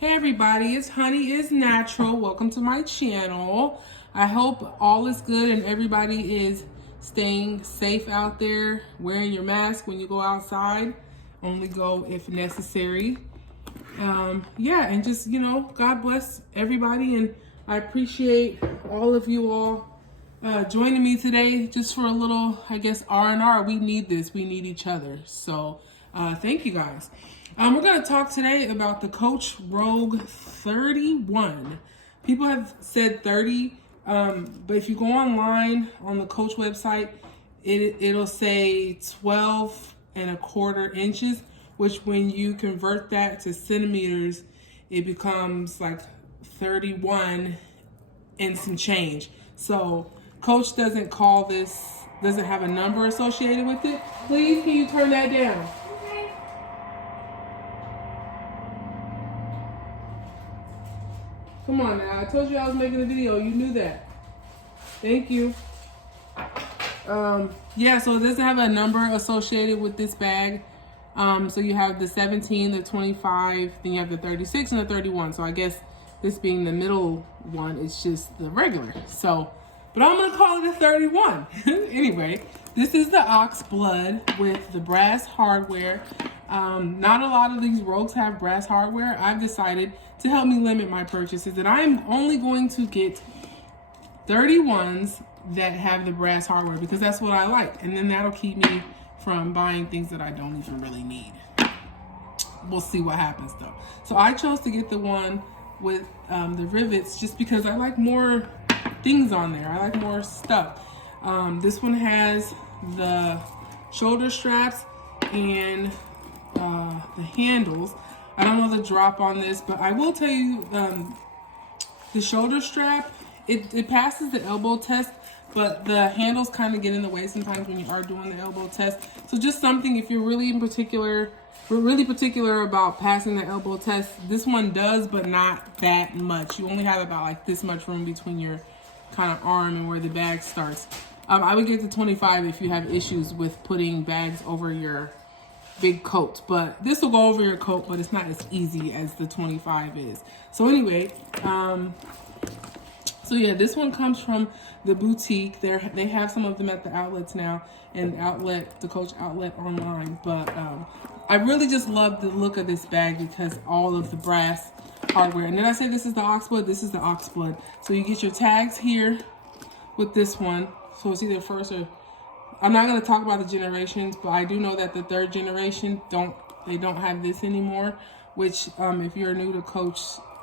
Hey everybody, it's Honey is Natural. Welcome to my channel. I hope all is good and everybody is staying safe out there, wearing your mask when you go outside. Only go if necessary. Yeah, and just, God bless everybody, and I appreciate all of you all joining me today just for a little, I guess, R&R. We need this. We need each other. So thank you guys. We're going to talk today about the Coach Rogue 31. People have said 30, but if you go online on the Coach website, it'll say 12¼ inches, which when you convert that to centimeters, it becomes like 31 and some change. So Coach doesn't have a number associated with it. Please, can you turn that down? Come on now, I told you I was making a video, you knew that. Thank you. Yeah, so it doesn't have a number associated with this bag. So you have the 17, the 25, then you have the 36 and the 31. So I guess this being the middle one, it's just the regular. So, but I'm gonna call it a 31. Anyway, this is the Oxblood with the brass hardware. Not a lot of these Rogues have brass hardware. I've decided to help me limit my purchases that I am only going to get 31s that have the brass hardware because that's what I like. And then that'll keep me from buying things that I don't even really need. We'll see what happens though. So I chose to get the one with the rivets just because I like more things on there. I like more stuff. This one has the shoulder straps and the handles. I don't know the drop on this, but I will tell you the shoulder strap, it passes the elbow test, but the handles kind of get in the way sometimes when you are doing the elbow test. So just something, if you're really particular about passing the elbow test, this one does, but not that much. You only have about like this much room between your kind of arm and where the bag starts. I would get the 25 if you have issues with putting bags over your big coat, but this will go over your coat, but it's not as easy as the 25 is. So anyway, so yeah, this one comes from the boutique. They have some of them at the outlets now, and the Coach outlet online. But I really just love the look of this bag because all of the brass hardware. And then I say this is the Oxblood. This is the Oxblood. So you get your tags here with this one. So it's either first or, I'm not going to talk about the generations, but I do know that the third generation don't have this anymore, which if you're new to Coach,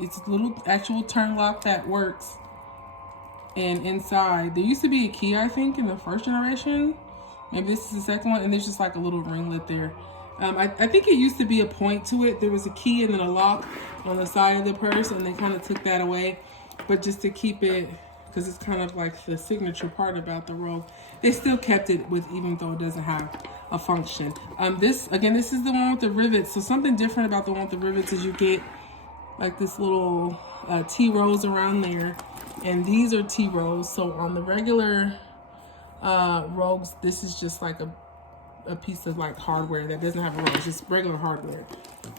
it's a little actual turn lock that works. And inside, there used to be a key, I think, in the first generation. Maybe this is the second one, and there's just like a little ringlet there. I think it used to be a point to it. There was a key and then a lock on the side of the purse, and they kind of took that away. But just to keep it, because it's kind of like the signature part about the Rogue, they still kept it with, even though it doesn't have a function. This is the one with the rivets. So something different about the one with the rivets is you get like this little T-rows around there, and these are T-rows. So on the regular Rogues, this is just like a piece of like hardware that doesn't have a row. It's just regular hardware.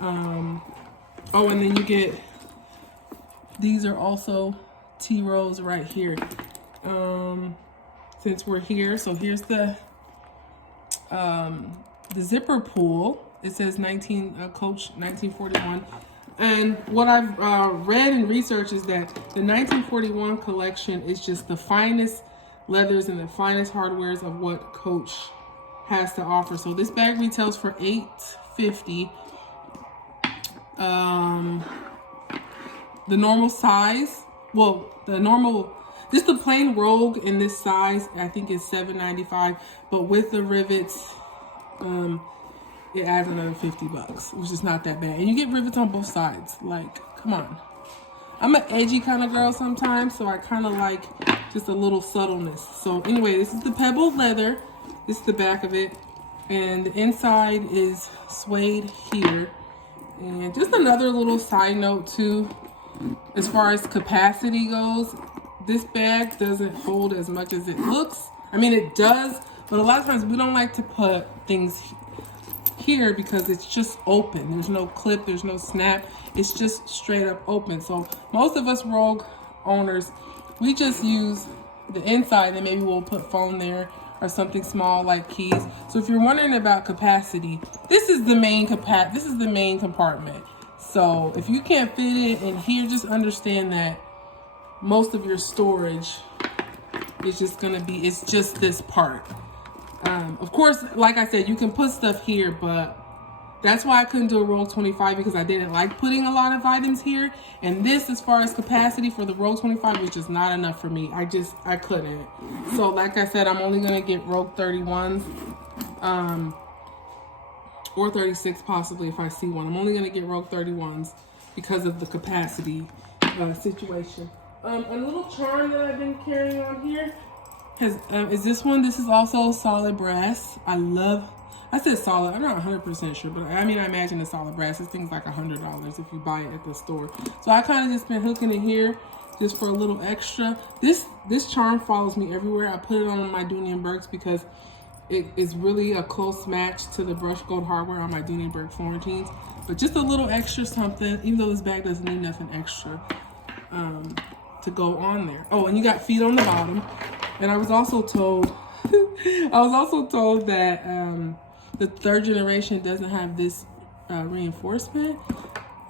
Oh, and then you get, these are also T-rows right here. Since we're here, so here's the zipper pull. It says Coach 1941. And what I've read and researched is that the 1941 collection is just the finest leathers and the finest hardwares of what Coach has to offer. So this bag retails for $8.50. The normal size, just the plain Rogue in this size, I think is $7.95. But with the rivets, it adds another $50, which is not that bad. And you get rivets on both sides. Like, come on. I'm an edgy kind of girl sometimes, so I kind of like just a little subtleness. So anyway, this is the Pebble Leather. This is the back of it. And the inside is suede here. And just another little side note too, as far as capacity goes, this bag doesn't hold as much as it looks. I mean, it does, but a lot of times we don't like to put things here because it's just open. There's no clip, there's no snap. It's just straight up open. So most of us Rogue owners, we just use the inside and maybe we'll put phone there or something small like keys. So if you're wondering about capacity, this is the main compartment. So if you can't fit it in here, just understand that most of your storage is just gonna be, it's just this part. Of course, like I said, you can put stuff here, but that's why I couldn't do a Rogue 25 because I didn't like putting a lot of items here. And this, as far as capacity for the Rogue 25, was just not enough for me. I couldn't. So like I said, I'm only gonna get Rogue 31s, or 36 possibly if I see one. I'm only gonna get Rogue 31s because of the capacity situation. A little charm that I've been carrying on here is this one. This is also solid brass. I said solid, I'm not 100% sure, but I mean, I imagine it's solid brass. This thing's like $100 if you buy it at the store. So I kind of just been hooking it here just for a little extra. This charm follows me everywhere. I put it on my Dooney & Bourkes because it is really a close match to the brushed gold hardware on my Dooney & Bourke Florentines. But just a little extra something, even though this bag doesn't need nothing extra to go on there. Oh, and you got feet on the bottom. And I was also told, that the third generation doesn't have this reinforcement.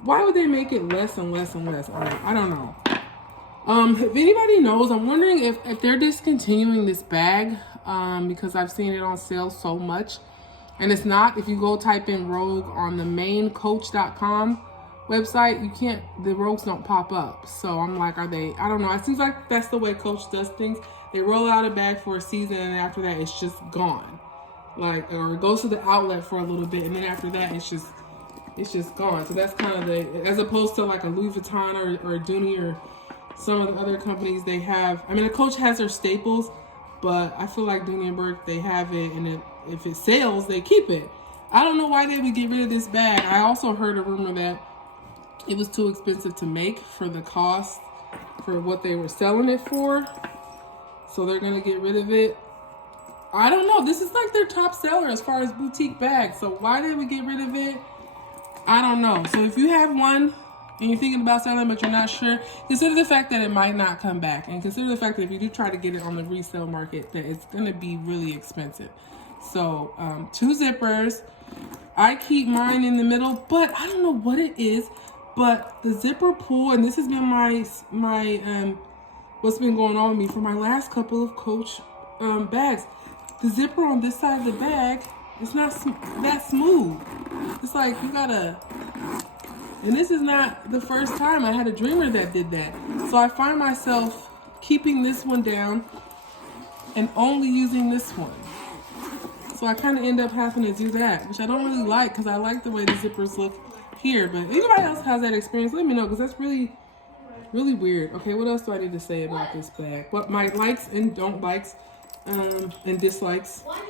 Why would they make it less and less and less? I don't know. If anybody knows, I'm wondering if they're discontinuing this bag because I've seen it on sale so much. And it's not. If you go type in Rogue on the main Coach.com website, the Rogues don't pop up. So I'm like, I don't know. It seems like that's the way Coach does things. They roll out a bag for a season and after that it's just gone. Or it goes to the outlet for a little bit and then after that it's just gone. So that's kind of as opposed to like a Louis Vuitton or a Dooney or some of the other companies, they have, I mean, a Coach has their staples, but I feel like Dooney & Bourke, they have it, and if it sells, they keep it. I don't know why they would get rid of this bag. I also heard a rumor that it was too expensive to make for the cost for what they were selling it for. So they're going to get rid of it. I don't know. This is like their top seller as far as boutique bags. So why they would get rid of it, I don't know. So if you have one and you're thinking about selling but you're not sure, consider the fact that it might not come back. And consider the fact that if you do try to get it on the resale market, that it's going to be really expensive. So 2 zippers. I keep mine in the middle, but I don't know what it is. But the zipper pull, and this has been my what's been going on with me for my last couple of Coach bags. The zipper on this side of the bag is not that smooth. It's like you gotta, and this is not the first time. I had a dreamer that did that. So I find myself keeping this one down and only using this one. So I kind of end up having to do that, which I don't really like because I like the way the zippers look here. But if anybody else has that experience, let me know because that's really, really weird. Okay, what else do I need to say about this bag? What my likes and don't likes and dislikes. What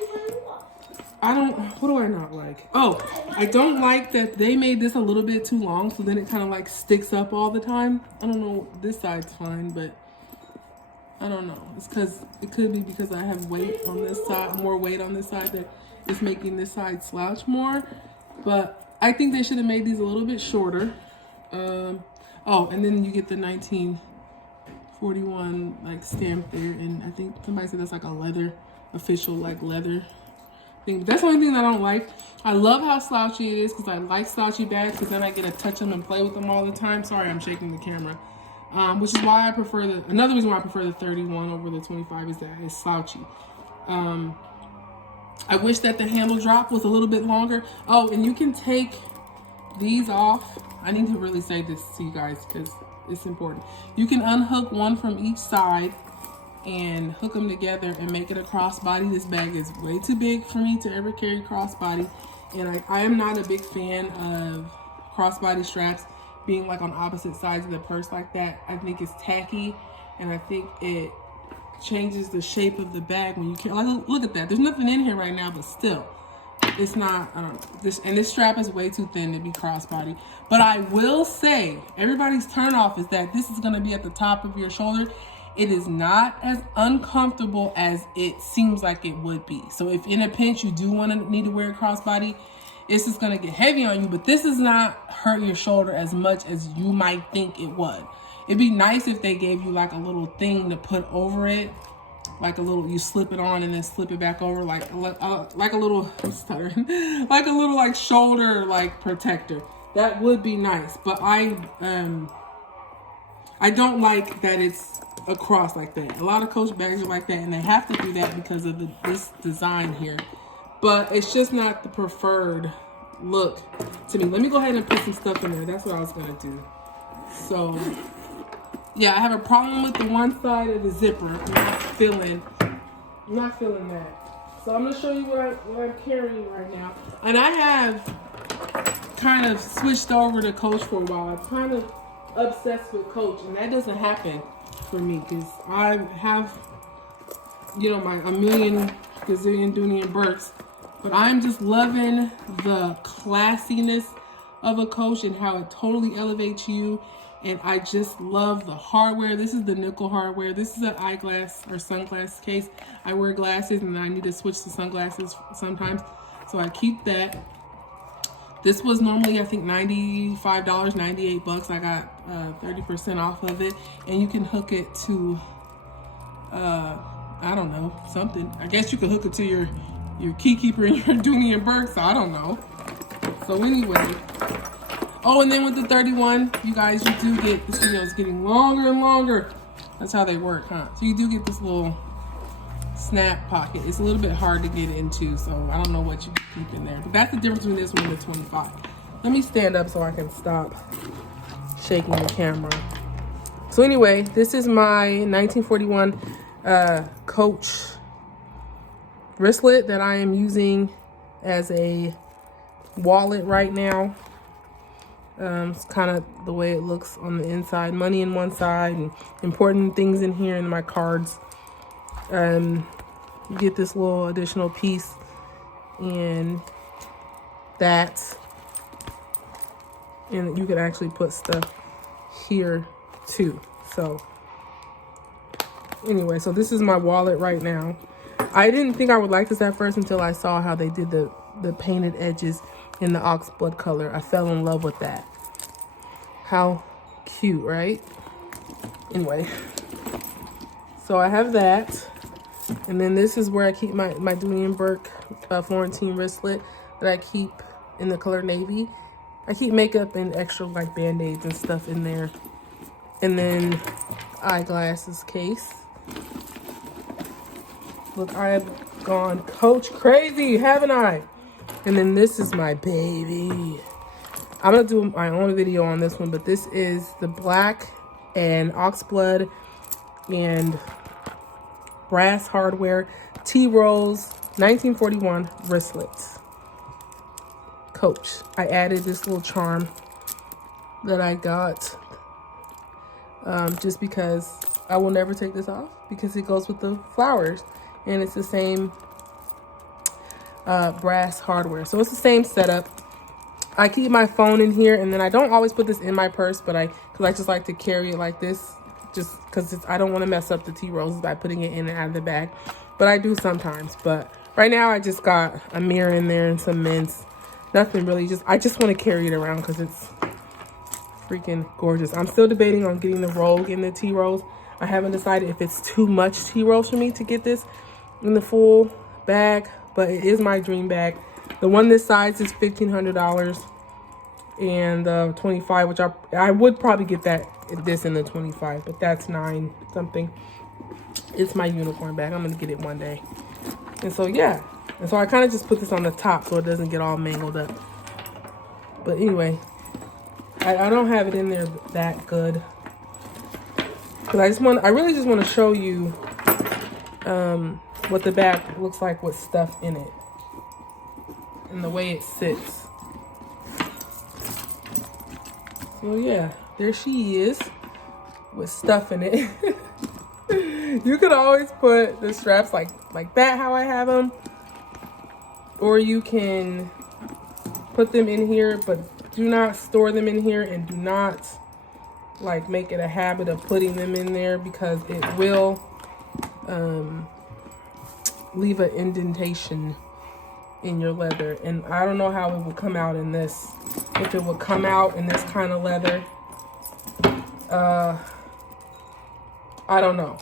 do I not like? Oh, I don't like that they made this a little bit too long, so then it kind of like sticks up all the time. I don't know, this side's fine, but I don't know. It could be because I have weight on this side, more weight on this side that is making this side slouch more. But I think they should have made these a little bit shorter. Oh, and then you get the 1941 like stamp there, and I think somebody said that's like a leather, official like leather thing. But that's the only thing that I don't like. I love how slouchy it is because I like slouchy bags because then I get to touch them and play with them all the time. Sorry, I'm shaking the camera. Which is why I prefer another reason why I prefer the 31 over the 25 is that it's slouchy. I wish that the handle drop was a little bit longer. Oh, and you can take these off. I need to really say this to you guys because it's important. You can unhook one from each side and hook them together and make it a crossbody. This bag is way too big for me to ever carry crossbody. And I am not a big fan of crossbody straps being like on opposite sides of the purse like that. I think it's tacky and I think it changes the shape of the bag when you carry. Like, look at that. There's nothing in here right now, but still. It's not, this strap is way too thin to be crossbody. But I will say, everybody's turn off is that this is going to be at the top of your shoulder. It is not as uncomfortable as it seems like it would be. So if in a pinch you do need to wear a crossbody, it's just gonna get heavy on you. But this does not hurt your shoulder as much as you might think it would. It'd be nice if they gave you like a little thing to put over it, like a little, you slip it on and then slip it back over, like a little, I'm stuttering, like a little like shoulder like protector. That would be nice, but I don't like that it's across like that. A lot of Coach bags are like that, and they have to do that because of this design here. But it's just not the preferred look to me. Let me go ahead and put some stuff in there. That's what I was gonna do. So yeah, I have a problem with the one side of the zipper. I'm not feeling that. So I'm gonna show you what I'm carrying right now. And I have kind of switched over to Coach for a while. I'm kind of obsessed with Coach, and that doesn't happen for me because I have, you know, a million gazillion doonian Burks, but I'm just loving the classiness of a Coach and how it totally elevates you. And I just love the hardware. This is the nickel hardware. This is an eyeglass or sunglass case. I wear glasses and I need to switch to sunglasses sometimes, so I keep that. This was normally, I think, $95, 98 bucks. I got 30% off of it, and you can hook it to, I don't know, something. I guess you could hook it to your key keeper and your Dooney and Burke, so I don't know. So anyway, oh, and then with the 31, you guys, you do get, this video is getting longer and longer. That's how they work, huh? So you do get this little snap pocket. It's a little bit hard to get into, so I don't know what you keep in there. But that's the difference between this one and the 25. Let me stand up so I can stop shaking the camera. So anyway, this is my 1941 Coach wristlet that I am using as a wallet right now. It's kind of the way it looks on the inside. Money in one side and important things in here, and my cards. You get this little additional piece, and and you can actually put stuff here too. So anyway, so this is my wallet right now. I didn't think I would like this at first until I saw how they did the painted edges in the Oxblood color. I fell in love with that. How cute, right? Anyway, so I have that. And then this is where I keep my Dooney & Burke Florentine wristlet that I keep in the color navy. I keep makeup and extra like band-aids and stuff in there. And then eyeglasses case. Look, I have gone Coach crazy, haven't I? And then this is my baby. I'm gonna do my own video on this one, but this is the black and Oxblood and brass hardware T-Rose 1941 wristlets. Coach. I added this little charm that I got just because I will never take this off because it goes with the flowers, and it's the same brass hardware. So it's the same setup. I keep my phone in here, and then I don't always put this in my purse, but because I just like to carry it like this, just because I don't want to mess up the T-Roses by putting it in and out of the bag. But I do sometimes. But right now I just got a mirror in there and some mints. Nothing really, I just want to carry it around because it's freaking gorgeous. I'm still debating on getting the Rogue in the T-Rose. I haven't decided if it's too much T-Rose for me to get this in the full bag, but it is my dream bag. The one this size is $1,500, and 25, which I would probably get this in the 25, but that's $9 something. It's my unicorn bag. I'm gonna get it one day. And so yeah, and so I kind of just put this on the top so it doesn't get all mangled up. But anyway, I don't have it in there that good, because I really just want to show you what the bag looks like with stuff in it and the way it sits. So yeah, there she is with stuff in it. You could always put the straps like that, how I have them, or you can put them in here, but do not store them in here, and do not like make it a habit of putting them in there, because it will leave an indentation in your leather. And I don't know how it would come out in this. If it would come out in this kind of leather. I don't know.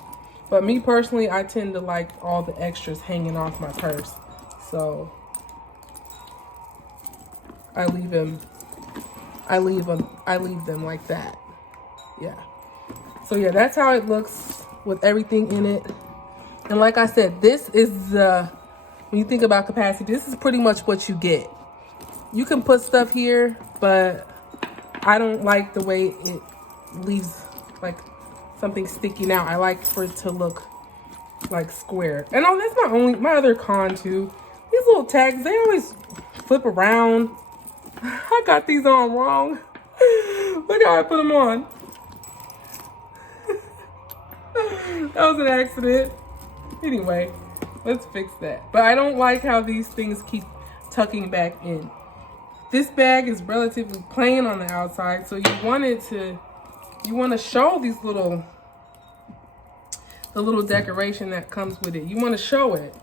But me personally, I tend to like all the extras hanging off my purse. So I leave them like that. Yeah. So yeah, that's how it looks with everything in it. And like I said, this is when you think about capacity, this is pretty much what you get. You can put stuff here, but I don't like the way it leaves like something sticking out. I like for it to look like square. And oh, that's my other con too. These little tags, they always flip around. I got these on wrong. Look how I put them on. That was an accident. Anyway, let's fix that. But I don't like how these things keep tucking back in. This bag is relatively plain on the outside, so you want to show these the little decoration that comes with it. You want to show it.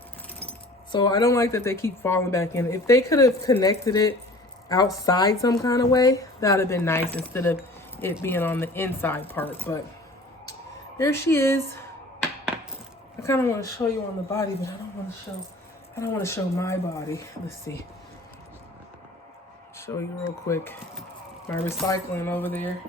So I don't like that they keep falling back in. If they could have connected it outside some kind of way, that would have been nice instead of it being on the inside part. But there she is. I kind of want to show you on the body, but I don't want to show my body. Let's see. Show you real quick. My recycling over there.